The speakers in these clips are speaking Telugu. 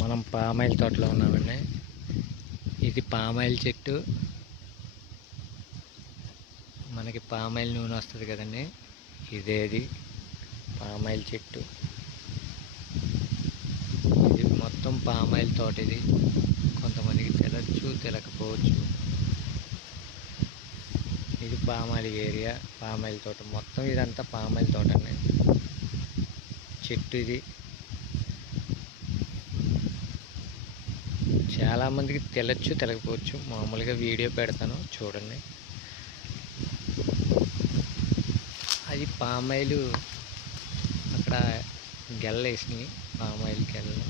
మనం పామాయిల్ తోటలో ఉన్నామండి. ఇది పామాయిల్ చెట్టు. మనకి పామాయిల్ నూనె వస్తుంది కదండి, ఇదేది పామాయిల్ చెట్టు. ఇది మొత్తం పామాయిల్ తోట. ఇది కొంతమందికి తెలచ్చు, తెలకపోవచ్చు. ఇది పామాయిల్ ఏరియా, పామాయిల్ తోట. మొత్తం ఇదంతా పామాయిల్ తోట అండి. చెట్టు ఇది. చాలామందికి తెలచ్చు, తెలకపోవచ్చు. మామూలుగా వీడియో పెడతాను, చూడండి. అది పామాయిల్. అక్కడ గెల్లేసినాయి, పామాయిల్ గెల్లలు.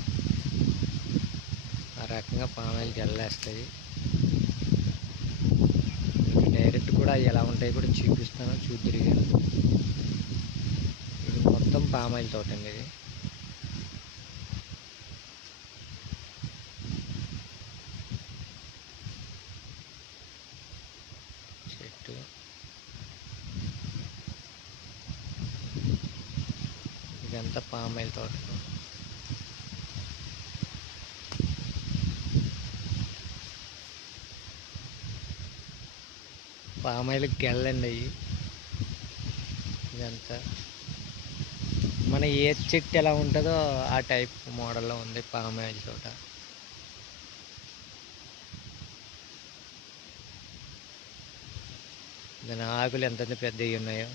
ఆ రకంగా పామాయిల్ గెల్లేస్తాయి. డైరెక్ట్ కూడా ఎలా ఉంటాయి కూడా చూపిస్తాను, చూద్దరు. ఇది మొత్తం పామాయిల్ తోట అండి. ఇది చెట్టు. ఇదంతా పామాయిల్ తోట. పామాయిల్ గెల్లండి అయ్యి. ఇదంతా మన ఏ చెట్టు ఎలా ఉంటుందో ఆ టైప్ మోడల్లో ఉంది పామాయిల్ తోట. దాని ఆకులు ఎంత పెద్దవి ఉన్నాయో.